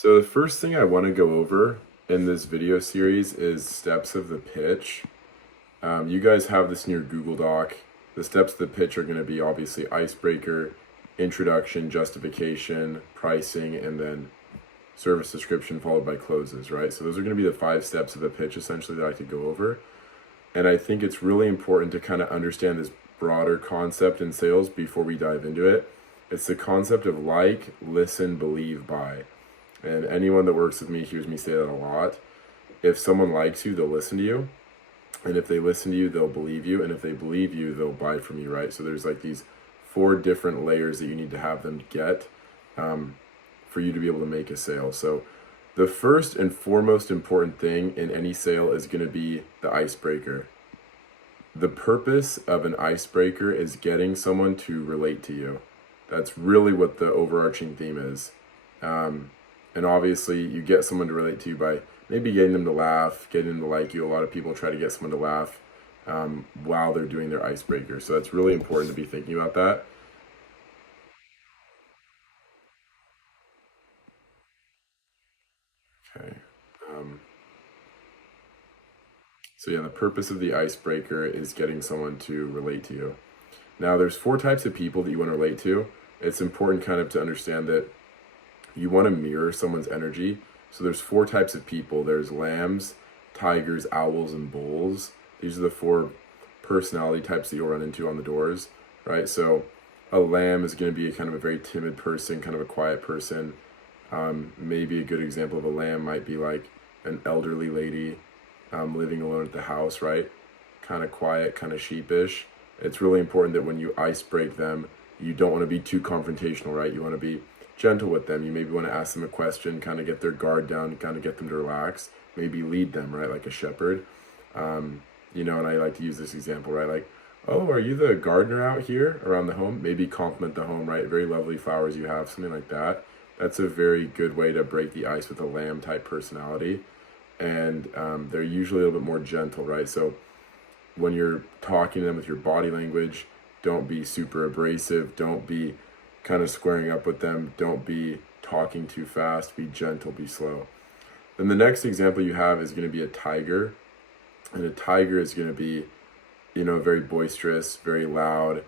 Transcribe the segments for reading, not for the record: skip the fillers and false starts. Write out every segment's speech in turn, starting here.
So the first thing I want to go over in this video series is steps of the pitch. You guys have this in your Google Doc. The steps of the pitch are going to be obviously icebreaker, introduction, justification, pricing, and then service description followed by closes, right? So those are going to be the 5 steps of the pitch essentially that I could go over. And I think it's really important to kind of understand this broader concept in sales before we dive into it. It's the concept of like, listen, believe, buy. And anyone that works with me hears me say that a lot. If someone likes you, they'll listen to you. And if they listen to you, they'll believe you. And if they believe you, they'll buy from you, right? So there's like these 4 different layers that you need to have them get for you to be able to make a sale. So the first and foremost important thing in any sale is going to be the icebreaker. The purpose of an icebreaker is getting someone to relate to you. That's really what the overarching theme is. And obviously, you get someone to relate to you by maybe getting them to laugh, getting them to like you. A lot of people try to get someone to laugh while they're doing their icebreaker. So that's really important to be thinking about that. Okay. So yeah, the purpose of the icebreaker is getting someone to relate to you. Now, there's 4 types of people that you want to relate to. It's important kind of to understand that you want to mirror someone's energy. So there's 4 types of people. There's lambs, tigers, owls, and bulls. These are the 4 personality types that you'll run into on the doors, right? So a lamb is going to be a kind of a very timid person, kind of a quiet person. Maybe a good example of a lamb might be like an elderly lady living alone at the house, right? Kind of quiet, kind of sheepish. It's really important that when you ice break them, you don't want to be too confrontational, right? You want to be gentle with them. You maybe want to ask them a question, kind of get their guard down, kind of get them to relax, maybe lead them, right? Like a shepherd. And I like to use this example, right? Like, oh, are you the gardener out here around the home? Maybe compliment the home, right? Very lovely flowers you have, something like that. That's a very good way to break the ice with a lamb type personality. And they're usually a little bit more gentle, right? So when you're talking to them with your body language, don't be super abrasive. Don't be kind of squaring up with them. Don't be talking too fast. Be gentle, be slow. Then the next example you have is going to be a tiger. And a tiger is going to be, very boisterous, very loud.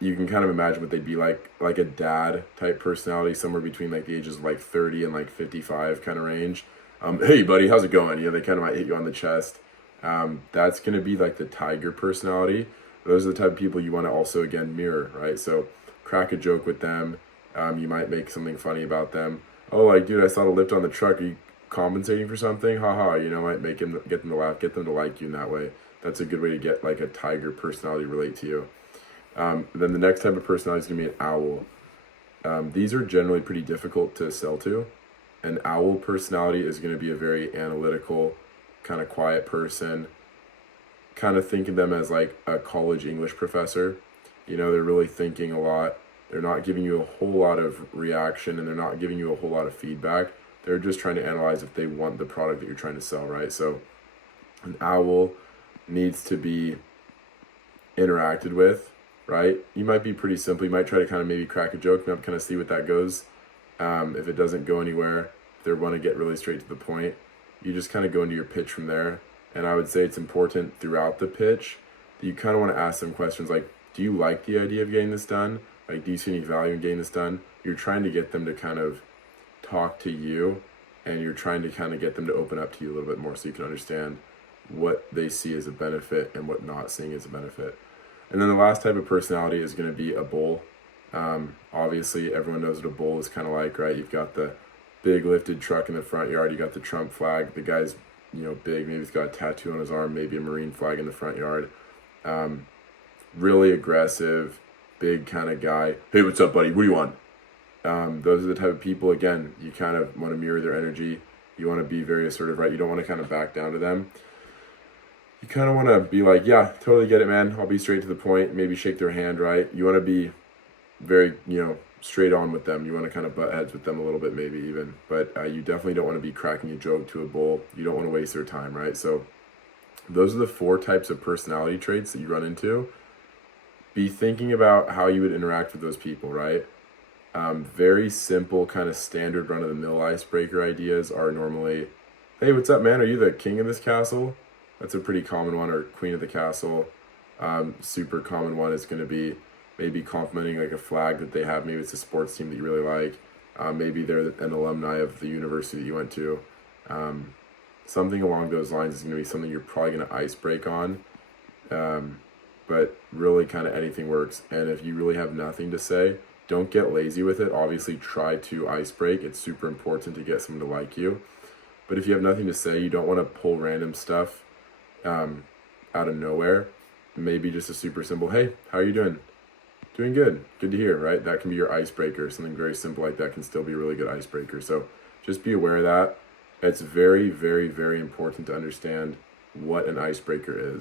You can kind of imagine what they'd be like a dad type personality, somewhere between like the ages of like 30 and like 55 kind of range. Hey buddy, how's it going? They kind of might hit you on the chest. That's going to be like the tiger personality. Those are the type of people you want to also, again, mirror, right? So crack a joke with them. You might make something funny about them. Oh, like, dude, I saw the lift on the truck. Are you compensating for something? Haha, might get them to laugh, get them to like you in that way. That's a good way to get like a tiger personality relate to you. Then the next type of personality is going to be an owl. These are generally pretty difficult to sell to. An owl personality is going to be a very analytical, kind of quiet person. Kind of think of them as like a college English professor. They're really thinking a lot. They're not giving you a whole lot of reaction and they're not giving you a whole lot of feedback. They're just trying to analyze if they want the product that you're trying to sell, right? So an owl needs to be interacted with, right? You might be pretty simple. You might try to kind of maybe crack a joke and kind of see what that goes. If it doesn't go anywhere, if they want to get really straight to the point, you just kind of go into your pitch from there. And I would say it's important throughout the pitch that you kind of want to ask them questions like, do you like the idea of getting this done? Like, do you see any value in getting this done? You're trying to get them to kind of talk to you and you're trying to kind of get them to open up to you a little bit more so you can understand what they see as a benefit and what not seeing as a benefit. And then the last type of personality is going to be a bull. Obviously, everyone knows what a bull is kind of like, right? You've got the big lifted truck in the front yard. You got the Trump flag. The guy's, big. Maybe he's got a tattoo on his arm. Maybe a Marine flag in the front yard. Really aggressive, big kind of guy. Hey, what's up, buddy? What do you want? Those are the type of people, again, you kind of want to mirror their energy. You want to be very assertive, right? You don't want to kind of back down to them. You kind of want to be like, yeah, totally get it, man. I'll be straight to the point. Maybe shake their hand, right? You want to be very, straight on with them. You want to kind of butt heads with them a little bit, maybe even. But you definitely don't want to be cracking a joke to a bull. You don't want to waste their time, right? So those are the 4 types of personality traits that you run into. Be thinking about how you would interact with those people, right? Very simple, kind of standard run of the mill icebreaker ideas are normally, hey, what's up, man? Are you the king of this castle? That's a pretty common one, or queen of the castle. Super common one is going to be maybe complimenting like a flag that they have. Maybe it's a sports team that you really like. Maybe they're an alumni of the university that you went to. Something along those lines is going to be something you're probably going to ice break on. But really, kind of anything works. And if you really have nothing to say, don't get lazy with it. Obviously, try to ice break. It's super important to get someone to like you. But if you have nothing to say, you don't want to pull random stuff out of nowhere. Maybe just a super simple, hey, how are you doing? Doing good. Good to hear, right? That can be your icebreaker. Something very simple like that can still be a really good icebreaker. So just be aware of that. It's very, very, very important to understand what an icebreaker is.